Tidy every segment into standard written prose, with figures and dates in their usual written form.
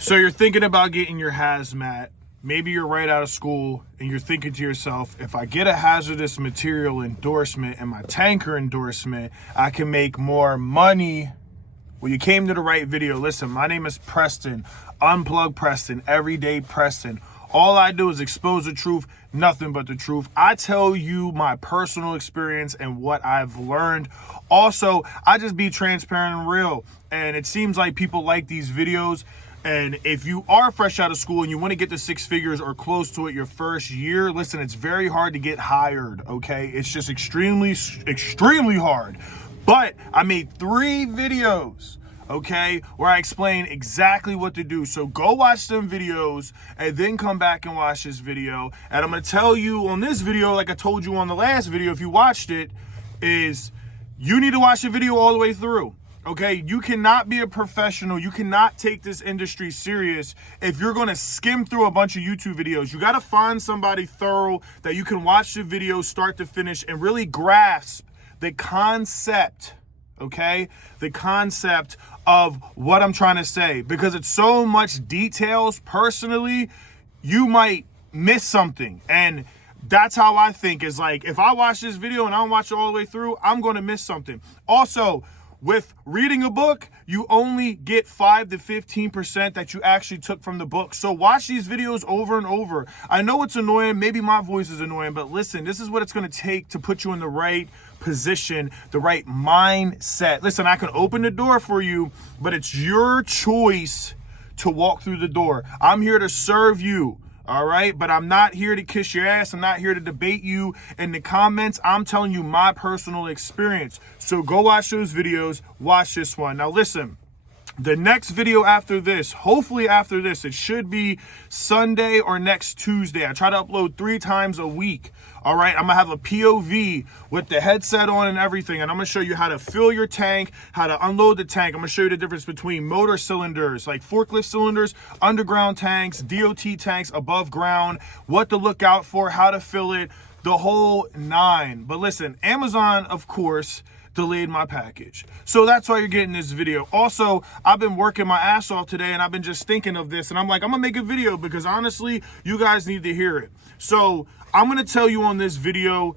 So you're thinking about getting your hazmat. Maybe you're right out of school and you're thinking to yourself, if I get a hazardous material endorsement and my tanker endorsement, I can make more money. Well, you came to the right video. Listen, my name is Preston, Unplug Preston, Everyday Preston. All I do is expose the truth, nothing but the truth. I tell you my personal experience and what I've learned. Also, I just be transparent and real. And it seems like people like these videos. And if you are fresh out of school and you want to get to six figures or close to it your first year, listen, it's very hard to get hired, okay? It's just extremely hard. But I made 3 videos, okay, where I explain exactly what to do. So go watch them videos and then come back and watch this video. And I'm going to tell you on this video, like I told you on the last video, if you watched it, is you need to watch the video all the way through. Okay, you cannot be a professional. You cannot take this industry serious if you're going to skim through a bunch of YouTube videos. You got to find somebody thorough that you can watch the video start to finish and really grasp the concept, okay? The concept of what I'm trying to say, because it's so much details. Personally, you might miss something. And that's how I think, is like, if I watch this video and I don't watch it all the way through, I'm going to miss something. Also, with reading a book, you only get 5 to 15% that you actually took from the book. So watch these videos over and over. I know it's annoying. Maybe my voice is annoying, but listen, this is what it's going to take to put you in the right position, the right mindset. Listen, I can open the door for you, but it's your choice to walk through the door. I'm here to serve you. All right, but I'm not here to kiss your ass. I'm not here to debate you in the comments. I'm telling you my personal experience. So go watch those videos. Watch this one. Now listen, the next video after this, hopefully after this, it should be Sunday or next Tuesday. I try to upload 3 times a week. All right, I'm gonna have a POV with the headset on and everything, and I'm gonna show you how to fill your tank, how to unload the tank. I'm gonna show you the difference between motor cylinders, like forklift cylinders, underground tanks, DOT tanks, above ground, what to look out for, how to fill it, the whole 9. But listen, Amazon, of course, delayed my package. So that's why you're getting this video. Also, I've been working my ass off today and I've been just thinking of this, and I'm like, I'm gonna make a video because honestly, you guys need to hear it. So I'm gonna tell you on this video,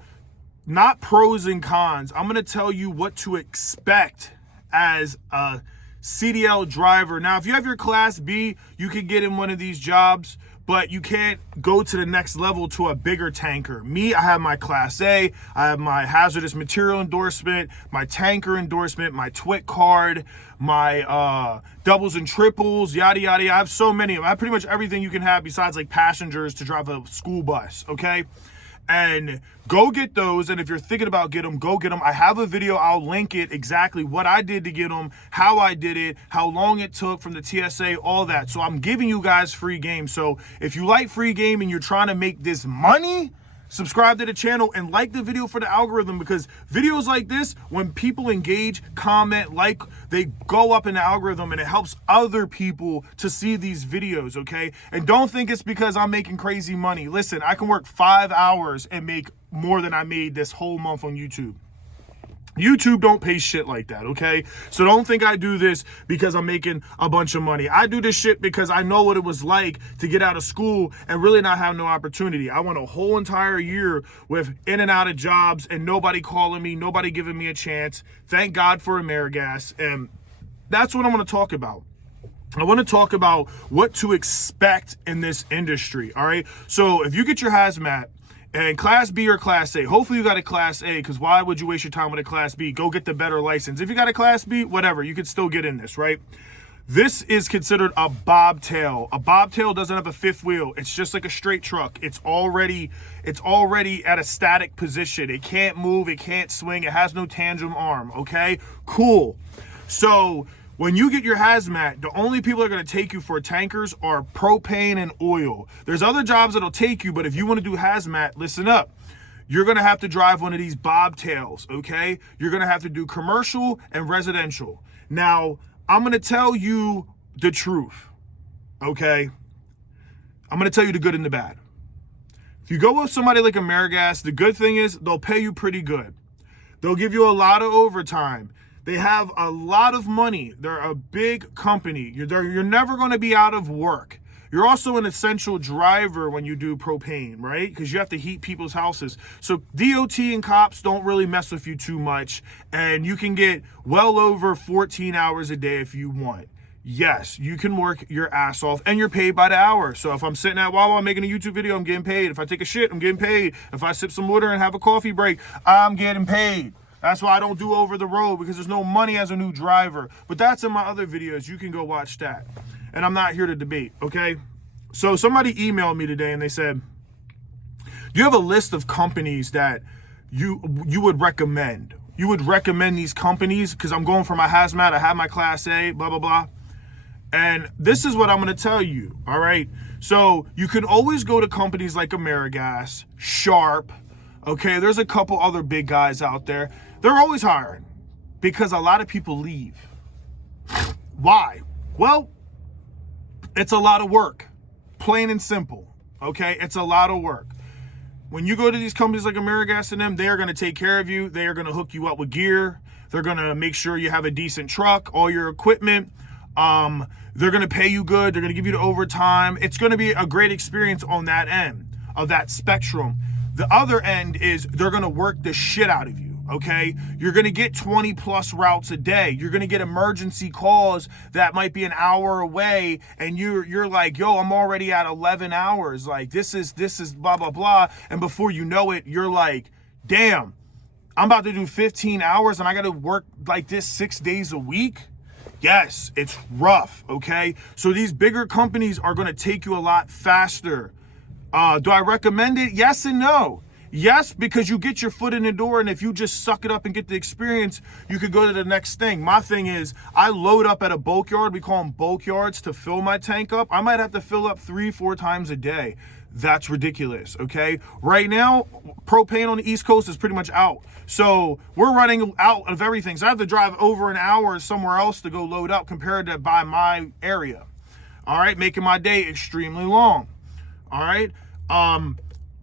not pros and cons. I'm gonna tell you what to expect as a CDL driver. Now, if you have your Class B, you can get in one of these jobs, but you can't go to the next level to a bigger tanker. Me, I have my Class A, I have my hazardous material endorsement, my tanker endorsement, my Twic card, my doubles and triples, yada, yada, yada. I have so many of them. I have pretty much everything you can have besides like passengers to drive a school bus, okay? And go get those. And if you're thinking about getting them, go get them. I have a video. I'll link it exactly what I did to get them, how I did it, how long it took from the TSA, all that. So I'm giving you guys free game. So if you like free game and you're trying to make this money, subscribe to the channel and like the video for the algorithm, because videos like this, when people engage, comment, like, they go up in the algorithm and it helps other people to see these videos, okay? And don't think it's because I'm making crazy money. Listen, I can work 5 hours and make more than I made this whole month on YouTube. YouTube don't pay shit like that, okay? So don't think I do this because I'm making a bunch of money. I do this shit because I know what it was like to get out of school and really not have no opportunity. I went a whole entire year with in and out of jobs and nobody calling me, nobody giving me a chance. Thank God for AmeriGas. And that's what I want to talk about. I want to talk about what to expect in this industry, all right? So if you get your hazmat, and Class B or Class A, hopefully you got a Class A, because why would you waste your time with a Class B? Go get the better license. If you got a Class B, whatever, you could still get in this, right? This is considered a bobtail. A bobtail doesn't have a 5th wheel. It's just like a straight truck. It's already at a static position. It can't move. It can't swing. It has no tandem arm, okay? Cool. So when you get your hazmat, the only people that are going to take you for tankers are propane and oil. There's other jobs that'll take you, but if you want to do hazmat, listen up. You're going to have to drive one of these bobtails, okay? You're going to have to do commercial and residential. Now, I'm going to tell you the truth, okay? I'm going to tell you the good and the bad. If you go with somebody like AmeriGas, the good thing is they'll pay you pretty good. They'll give you a lot of overtime. They have a lot of money. They're a big company. You're never going to be out of work. You're also an essential driver when you do propane, right? Because you have to heat people's houses. So DOT and cops don't really mess with you too much. And you can get well over 14 hours a day if you want. Yes, you can work your ass off and you're paid by the hour. So if I'm sitting at Wawa making a YouTube video, I'm getting paid. If I take a shit, I'm getting paid. If I sip some water and have a coffee break, I'm getting paid. That's why I don't do over the road, because there's no money as a new driver. But that's in my other videos. You can go watch that. And I'm not here to debate, okay? So somebody emailed me today and they said, do you have a list of companies that you would recommend? You would recommend these companies? Because I'm going for my hazmat. I have my Class A, blah, blah, blah. And this is what I'm going to tell you, all right? So you can always go to companies like AmeriGas, Sharp, okay? There's a couple other big guys out there. They're always hiring because a lot of people leave. Why? Well, it's a lot of work, plain and simple, okay? It's a lot of work. When you go to these companies like AmeriGas and them, they are going to take care of you. They are going to hook you up with gear. They're going to make sure you have a decent truck, all your equipment. They're going to pay you good. They're going to give you the overtime. It's going to be a great experience on that end of that spectrum. The other end is they're going to work the shit out of you, okay? You're going to get 20 plus routes a day. You're going to get emergency calls that might be an hour away, and you're like, yo, I'm already at 11 hours. Like, this is blah, blah, blah. And before you know it, you're like, damn, I'm about to do 15 hours and I got to work like this 6 days a week. Yes, it's rough, okay? So these bigger companies are going to take you a lot faster. Do I recommend it? Yes and no. Yes, because you get your foot in the door, and if you just suck it up and get the experience, you could go to the next thing. My thing is, I load up at a bulk yard. We call them bulk yards to fill my tank up. I might have to fill up 3-4 times a day. That's ridiculous, okay? Right now, propane on the East Coast is pretty much out. So we're running out of everything. So I have to drive over an hour somewhere else to go load up compared to by my area. All right, making my day extremely long. All right.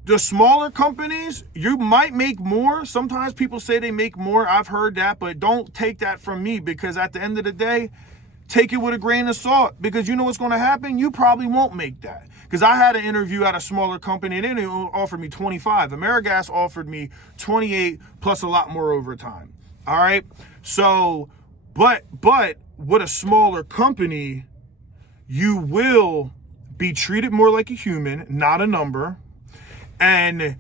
The smaller companies, you might make more. Sometimes people say they make more. I've heard that, but don't take that from me, because at the end of the day, take it with a grain of salt, because you know what's going to happen? You probably won't make that. Because I had an interview at a smaller company and they didn't offer me 25. AmeriGas offered me 28 plus a lot more overtime. All right. So, but with a smaller company, you will be treated more like a human, not a number. And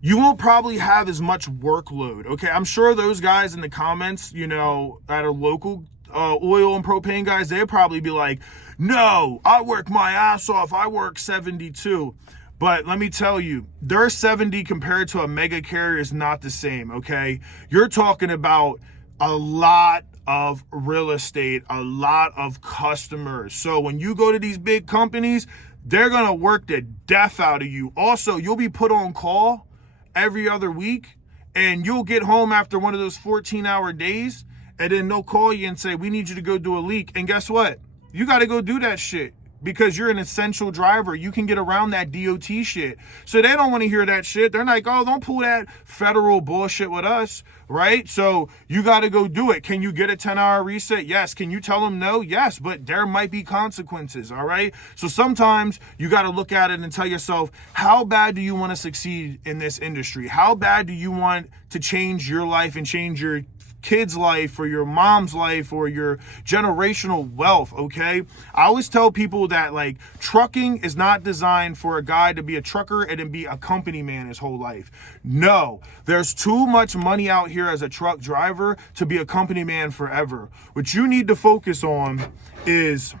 you won't probably have as much workload. Okay. I'm sure those guys in the comments, you know, that are local oil and propane guys, they'd probably be like, no, I work my ass off. I work 72. But let me tell you, their 70 compared to a mega carrier is not the same, okay? You're talking about a lot of real estate, a lot of customers. So when you go to these big companies, they're going to work the death out of you. Also, you'll be put on call every other week, and you'll get home after one of those 14-hour days, and then they'll call you and say, we need you to go do a leak. And guess what? You got to go do that shit because you're an essential driver. You can get around that DOT shit. So they don't want to hear that shit. They're like, oh, don't pull that federal bullshit with us, right? So you got to go do it. Can you get a 10-hour reset? Yes. Can you tell them no? Yes, but there might be consequences, all right? So sometimes you got to look at it and tell yourself, how bad do you want to succeed in this industry? How bad do you want to change your life and change your kid's life or your mom's life or your generational wealth, okay? I always tell people that, like, trucking is not designed for a guy to be a trucker and then be a company man his whole life. No, there's too much money out here as a truck driver to be a company man forever. What you need to focus on is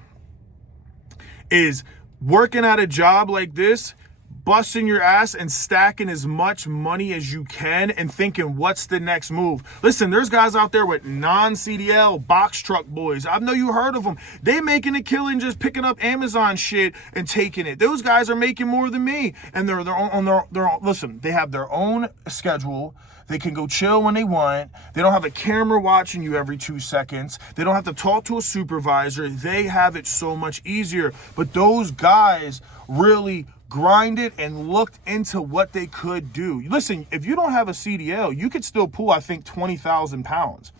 working at a job like this, busting your ass and stacking as much money as you can and thinking, what's the next move? Listen, there's guys out there with non-CDL box truck boys. I know you heard of them. They making a killing just picking up Amazon shit and taking it. Those guys are making more than me. And listen, they have their own schedule. They can go chill when they want. They don't have a camera watching you every 2 seconds. They don't have to talk to a supervisor. They have it so much easier. But those guys really grinded and looked into what they could do. Listen, if you don't have a CDL, you could still pull, I think, 20,000 pounds.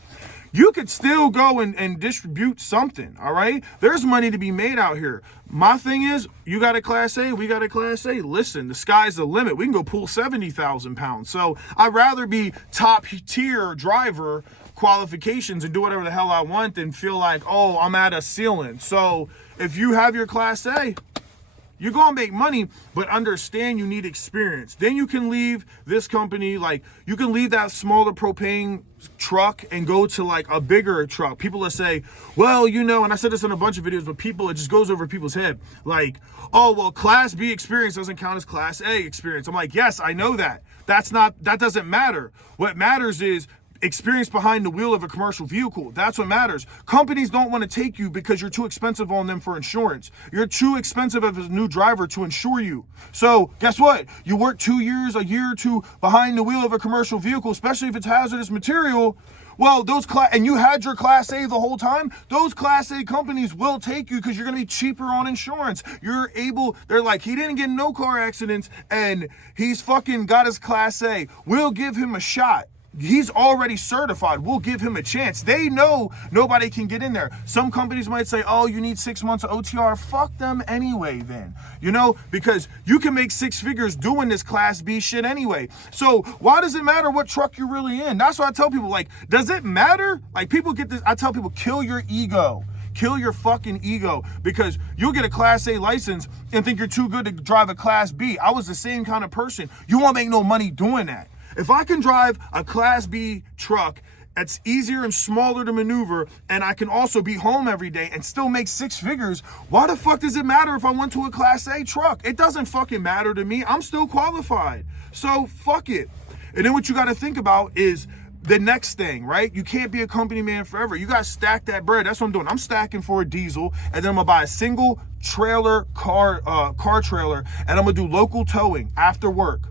you could still go and distribute something, all right? There's money to be made out here. My thing is, you got a Class A, we got a Class A. Listen, the sky's the limit. We can go pull 70,000 pounds. So I'd rather be top tier driver qualifications and do whatever the hell I want than feel like, oh, I'm at a ceiling. So if you have your Class A, you're going to make money, but understand you need experience. Then you can leave this company, like you can leave that smaller propane truck and go to like a bigger truck. People that say, well, you know, and I said this in a bunch of videos, but it just goes over people's head. Like, oh, well, Class B experience doesn't count as Class A experience. I'm like, yes, I know that. That doesn't matter. What matters is experience behind the wheel of a commercial vehicle. That's what matters. Companies don't want to take you because you're too expensive on them for insurance. You're too expensive as a new driver to insure you. So guess what? You work 2 years, a year or two behind the wheel of a commercial vehicle, especially if it's hazardous material. Well, and you had your Class A the whole time, those Class A companies will take you because you're going to be cheaper on insurance. They're like, he didn't get in no car accidents and he's fucking got his Class A. We'll give him a shot. He's already certified. We'll give him a chance. They know nobody can get in there. Some companies might say, oh, you need 6 months of OTR. Fuck them anyway then, you know, because you can make 6 figures doing this Class B shit anyway. So why does it matter what truck you're really in? That's why I tell people, like, does it matter? Like, people get this. I tell people, kill your ego. Kill your fucking ego, because you'll get a Class A license and think you're too good to drive a Class B. I was the same kind of person. You won't make no money doing that. If I can drive a Class B truck that's easier and smaller to maneuver, and I can also be home every day and still make 6 figures, why the fuck does it matter if I went to a Class A truck? It doesn't fucking matter to me. I'm still qualified. So fuck it. And then what you got to think about is the next thing, right? You can't be a company man forever. You got to stack that bread. That's what I'm doing. I'm stacking for a diesel, and then I'm going to buy a single trailer car trailer, and I'm going to do local towing after work.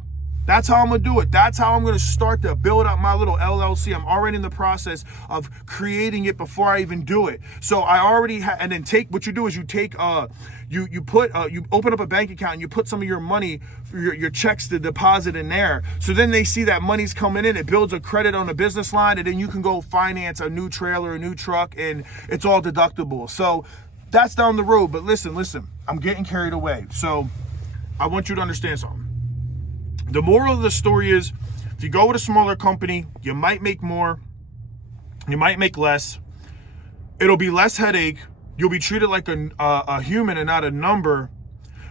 That's how I'm going to do it. That's how I'm going to start to build up my little LLC. I'm already in the process of creating it before I even do it. So I already and then what you do is you open up a bank account and you put some of your money, your checks to deposit in there. So then they see that money's coming in. It builds a credit on the business line, and then you can go finance a new trailer, a new truck, and it's all deductible. So that's down the road. But listen, I'm getting carried away. So I want you to understand something. The moral of the story is, if you go with a smaller company, you might make more, you might make less. It'll be less headache. You'll be treated like a human and not a number.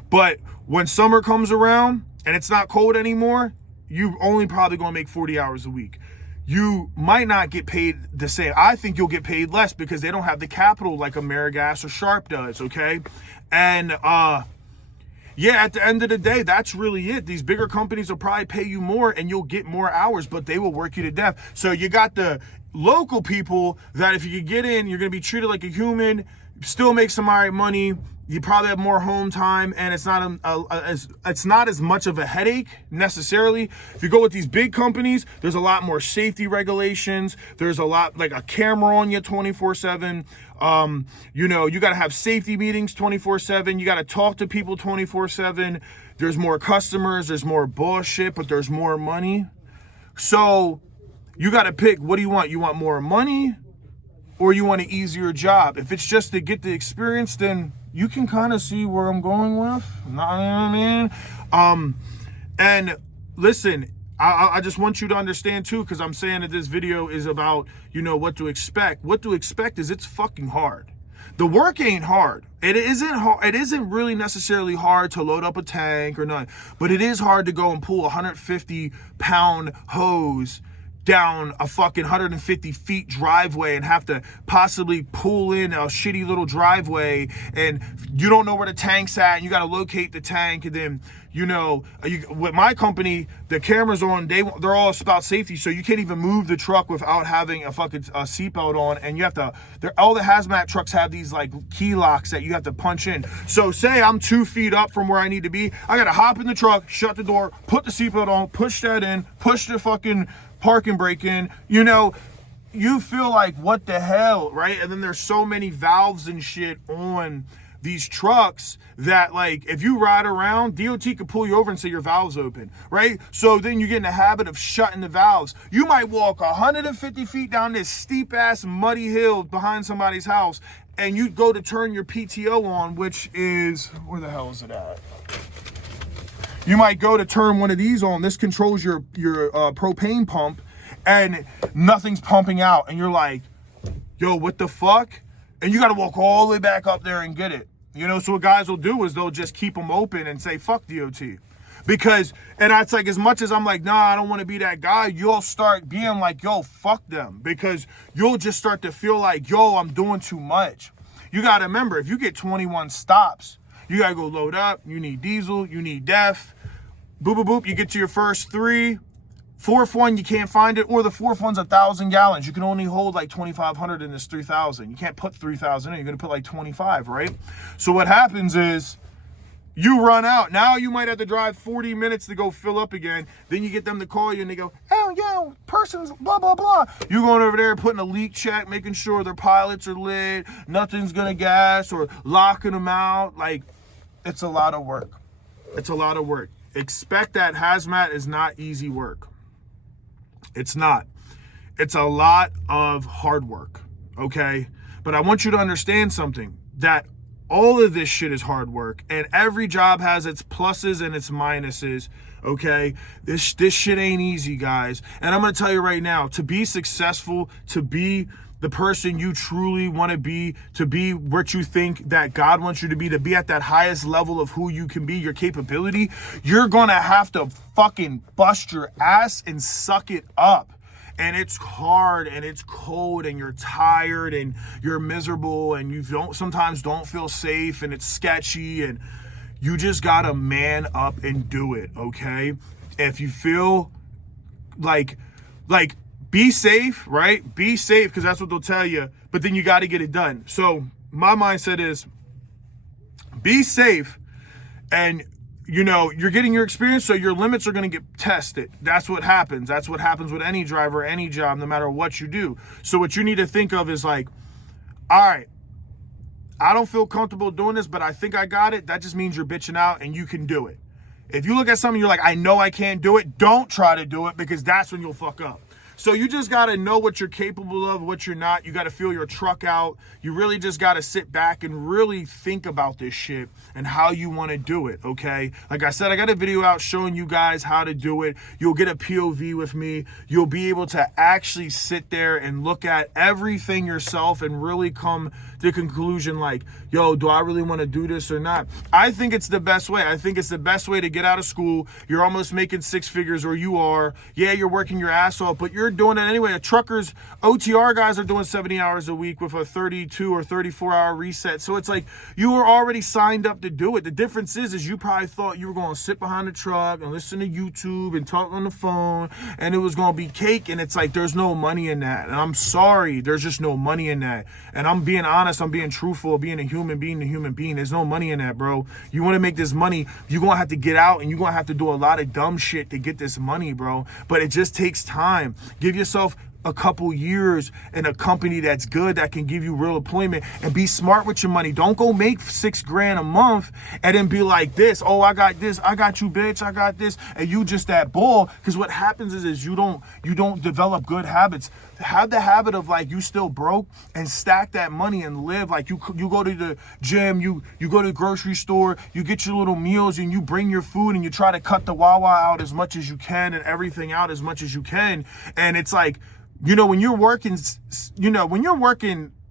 But when summer comes around and it's not cold anymore, you only probably going to make 40 hours a week. You might not get paid the same. I think you'll get paid less because they don't have the capital like AmeriGas or Sharp does, okay? And yeah, at the end of the day, that's really it. These bigger companies will probably pay you more and you'll get more hours, but they will work you to death. So you got the local people that if you get in, you're going to be treated like a human, still make some all right money. You probably have more home time, and it's not as much of a headache necessarily. If you go with these big companies, there's a lot more safety regulations. There's a lot, like a camera on you 24/7. You know, you got to have safety meetings 24/7. You got to talk to people 24/7. There's more customers. There's more bullshit, but there's more money. So you got to pick. What do you want? You want more money, or you want an easier job? If it's just to get the experience, then you can kind of see where I'm going with. You know what I mean? And listen, I just want you to understand too, because I'm saying that this video is about, you know, what to expect. What to expect is it's fucking hard. The work ain't hard. It isn't hard. It isn't really necessarily hard to load up a tank or nothing, but it is hard to go and pull a 150-pound hose down a fucking 150 feet driveway and have to possibly pull in a shitty little driveway, and you don't know where the tank's at, and you got to locate the tank. And then, you know, with my company, the cameras on, they're all about safety, so you can't even move the truck without having a fucking seatbelt on, and you have to, all the hazmat trucks have these like key locks that you have to punch in. So say I'm 2 feet up from where I need to be, I got to hop in the truck, shut the door, put the seatbelt on, push that in, push the fucking parking brake in, you know, you feel like, what the hell, right? And then there's so many valves and shit on these trucks that, like, if you ride around, DOT could pull you over and say your valve's open, right? So then you get in the habit of shutting the valves. You might walk 150 feet down this steep ass muddy hill behind somebody's house, and you go to turn your PTO on, which is, where the hell is it at? You might go to turn one of these on. This controls your propane pump, and nothing's pumping out. And you're like, yo, what the fuck? And you got to walk all the way back up there and get it. You know, so what guys will do is they'll just keep them open and say, fuck DOT. Because, and that's like, as much as I'm like, nah, I don't want to be that guy, you'll start being like, yo, fuck them. Because you'll just start to feel like, yo, I'm doing too much. You got to remember, if you get 21 stops, you got to go load up. You need diesel, you need def. Boop, boop, boop. You get to your first 3. Fourth one, you can't find it, or the fourth one's 1,000 gallons. You can only hold like 2,500 in this 3,000. You can't put 3,000 in. You're going to put like 25, right? So what happens is you run out. Now you might have to drive 40 minutes to go fill up again. Then you get them to call you and they go, oh, yeah, person's blah, blah, blah. You're going over there putting a leak check, making sure their pilots are lit, nothing's going to gas, or locking them out. Like, it's a lot of work. It's a lot of work. Expect that hazmat is not easy work. It's not. It's a lot of hard work, okay? But I want you to understand something, that all of this shit is hard work, and every job has its pluses and its minuses, okay? This shit ain't easy, guys. And I'm going to tell you right now, to be successful, to be the person you truly want to be what you think that God wants you to be at that highest level of who you can be, your capability, you're going to have to fucking bust your ass and suck it up. And it's hard and it's cold and you're tired and you're miserable and you sometimes don't feel safe and it's sketchy, and you just got to man up and do it, okay? If you feel like be safe, right? Be safe, because that's what they'll tell you, but then you got to get it done. So my mindset is be safe, and you know, you're getting your experience, so your limits are going to get tested. That's what happens. That's what happens with any driver, any job, no matter what you do. So what you need to think of is like, all right, I don't feel comfortable doing this, but I think I got it. That just means you're bitching out and you can do it. If you look at something, you're like, I know I can't do it, don't try to do it, because that's when you'll fuck up. So you just got to know what you're capable of, what you're not. You got to feel your truck out. You really just got to sit back and really think about this shit and how you want to do it, okay? Like I said, I got a video out showing you guys how to do it. You'll get a POV with me. You'll be able to actually sit there and look at everything yourself and really come to the conclusion like, yo, do I really want to do this or not? I think it's the best way. I think it's the best way to get out of school. You're almost making 6 figures, or you are. Yeah, you're working your ass off, but you're doing it anyway. The truckers, OTR guys are doing 70 hours a week with a 32 or 34-hour reset. So it's like you were already signed up to do it. The difference is you probably thought you were going to sit behind the truck and listen to YouTube and talk on the phone, and it was going to be cake. And it's like, there's no money in that. And I'm sorry, there's just no money in that. And I'm being honest, I'm being truthful, being a human being. There's no money in that, bro. You want to make this money, you're going to have to get out and you're going to have to do a lot of dumb shit to get this money, bro. But it just takes time. Give yourself a couple years in a company that's good, that can give you real employment, and be smart with your money. Don't go make $6,000 a month and then be like this, oh, I got this, I got you, bitch, I got this, and you just that bull. Because what happens is you don't develop good habits. Have the habit of like, you still broke, and stack that money and live like you go to the gym, you go to the grocery store, you get your little meals, and you bring your food, and you try to cut the Wawa out as much as you can and everything out as much as you can. And it's like, when you're working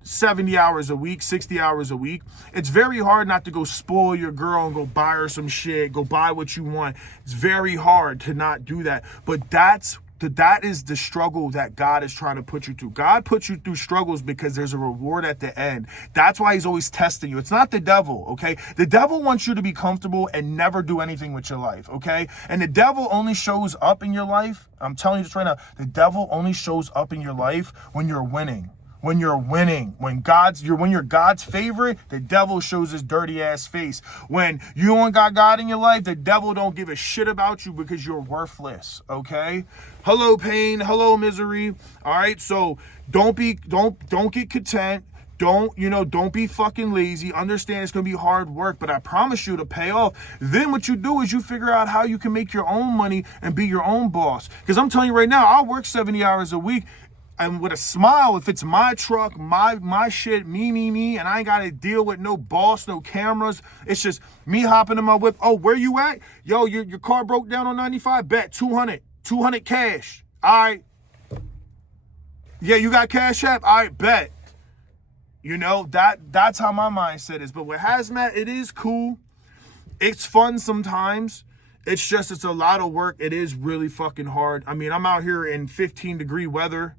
70 hours a week, 60 hours a week, it's very hard not to go spoil your girl and go buy her some shit, go buy what you want. It's very hard to not do that. But that is the struggle that God is trying to put you through. God puts you through struggles because there's a reward at the end. That's why he's always testing you. It's not the devil, okay? The devil wants you to be comfortable and never do anything with your life, okay? And the devil only shows up in your life. I'm telling you this right now. The devil only shows up in your life when you're winning. When you're winning, when you're God's favorite, the devil shows his dirty ass face. When you don't got God in your life, the devil don't give a shit about you because you're worthless, okay? Hello pain, hello misery. All right, so don't get content. Don't be fucking lazy. Understand it's going to be hard work, but I promise you to pay off. Then what you do is you figure out how you can make your own money and be your own boss. Because I'm telling you right now, I'll work 70 hours a week and with a smile, if it's my truck, my shit, me, and I ain't got to deal with no boss, no cameras. It's just me hopping in my whip. Oh, where you at? Yo, your car broke down on 95? Bet, 200 cash. All right. Yeah, you got Cash App? All right, bet. That's how my mindset is. But with hazmat, it is cool. It's fun sometimes. It's a lot of work. It is really fucking hard. I mean, I'm out here in 15-degree weather,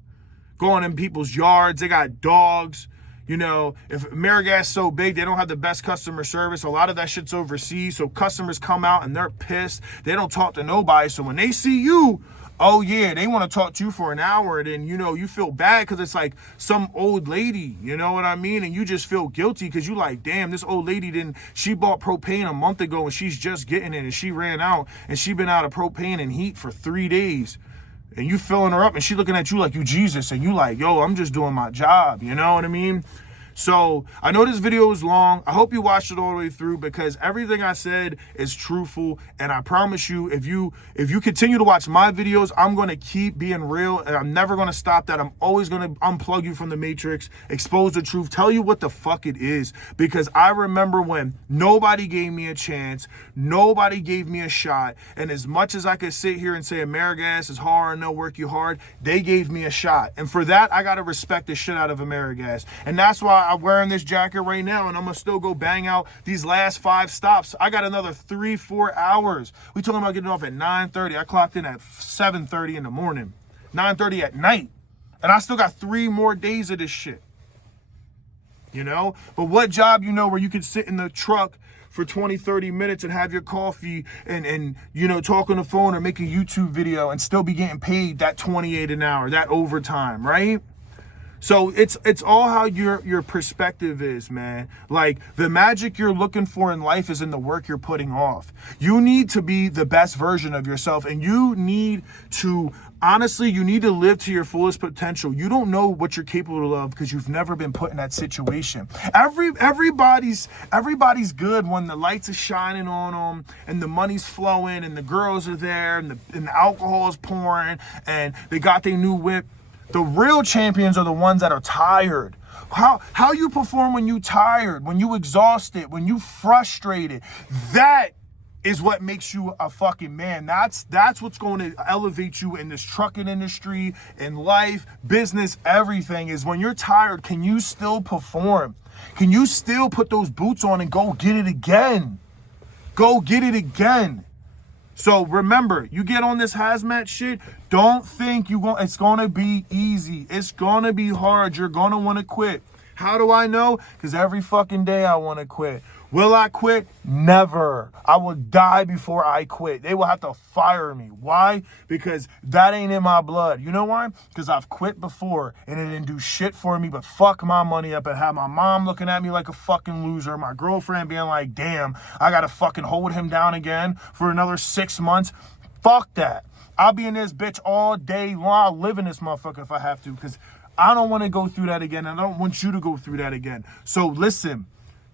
going in people's yards. They got dogs. If AmeriGas is so big, they don't have the best customer service. A lot of that shit's overseas. So customers come out and they're pissed. They don't talk to nobody. So when they see you, oh yeah, they want to talk to you for an hour, and then you feel bad because it's like some old lady, you know what I mean? And you just feel guilty because you like, damn, this old lady she bought propane a month ago and she's just getting it, and she ran out and she been out of propane and heat for 3 days. And you filling her up and she looking at you like you Jesus, and you like, yo, I'm just doing my job, you know what I mean? So I know this video is long. I hope you watched it all the way through because everything I said is truthful. And I promise you, if you continue to watch my videos, I'm going to keep being real, and I'm never going to stop that. I'm always going to unplug you from the matrix, expose the truth, tell you what the fuck it is. Because I remember when nobody gave me a chance, nobody gave me a shot. And as much as I could sit here and say AmeriGas is hard and they'll work you hard, they gave me a shot. And for that, I got to respect the shit out of AmeriGas. And that's why I'm wearing this jacket right now, and I'm gonna still go bang out these last 5 stops. I got another 3-4 hours. We talking about getting off at 9:30. I clocked in at 7:30 in the morning, 9:30 at night, and I still got 3 more days of this shit. But what job where you can sit in the truck for 20-30 minutes and have your coffee and talk on the phone or make a YouTube video and still be getting paid that $28 an hour, that overtime, right? So it's all how your perspective is, man. Like, the magic you're looking for in life is in the work you're putting off. You need to be the best version of yourself, and you need to live to your fullest potential. You don't know what you're capable of because you've never been put in that situation. Everybody's good when the lights are shining on them and the money's flowing and the girls are there and the alcohol is pouring and they got their new whip. The real champions are the ones that are tired. How you perform when you tired, when you exhausted, when you frustrated. That is what makes you a fucking man. That's what's going to elevate you in this trucking industry, in life, business, everything. Is when you're tired, can you still perform? Can you still put those boots on and go get it again? Go get it again. So remember, you get on this hazmat shit, don't think it's going to be easy. It's going to be hard. You're going to want to quit. How do I know? Because every fucking day I want to quit. Will I quit? Never. I will die before I quit. They will have to fire me. Why? Because that ain't in my blood. You know why? Because I've quit before and it didn't do shit for me but fuck my money up and have my mom looking at me like a fucking loser. My girlfriend being like, damn, I got to fucking hold him down again for another 6 months. Fuck that. I'll be in this bitch all day long. I'll live in this motherfucker if I have to, because I don't want to go through that again. I don't want you to go through that again. So listen.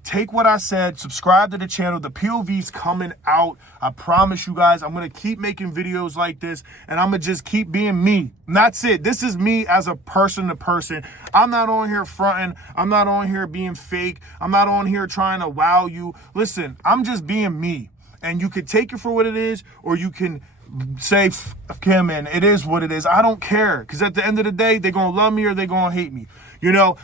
Take what I said, subscribe to the channel. The POV's coming out. I promise you guys, I'm going to keep making videos like this, and I'm going to just keep being me. And that's it. This is me as a person to person. I'm not on here fronting. I'm not on here being fake. I'm not on here trying to wow you. Listen, I'm just being me. And you can take it for what it is, or you can say, fuck him, and it is what it is. I don't care, because at the end of the day, they're going to love me or they're going to hate me. My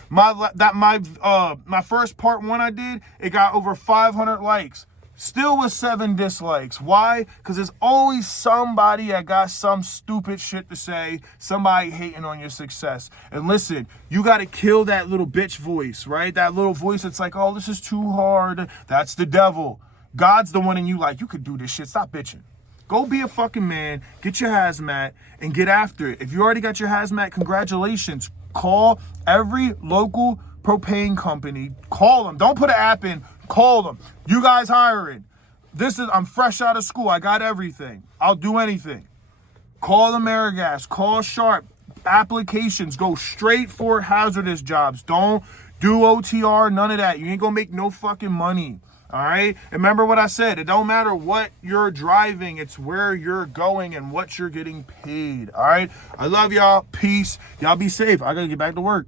first part 1 I did, it got over 500 likes. Still with 7 dislikes. Why? Because there's always somebody that got some stupid shit to say, somebody hating on your success. And listen, you got to kill that little bitch voice, right? That little voice that's like, oh, this is too hard. That's the devil. God's the one in you like, you could do this shit. Stop bitching. Go be a fucking man, get your hazmat, and get after it. If you already got your hazmat, congratulations. Call every local propane company. Call them. Don't put an app in. Call them. You guys hiring. I'm fresh out of school. I got everything. I'll do anything. Call AmeriGas. Call Sharp. Applications. Go straight for hazardous jobs. Don't do OTR, none of that. You ain't gonna make no fucking money. All right. Remember what I said. It don't matter what you're driving. It's where you're going and what you're getting paid. All right. I love y'all. Peace. Y'all be safe. I gotta get back to work.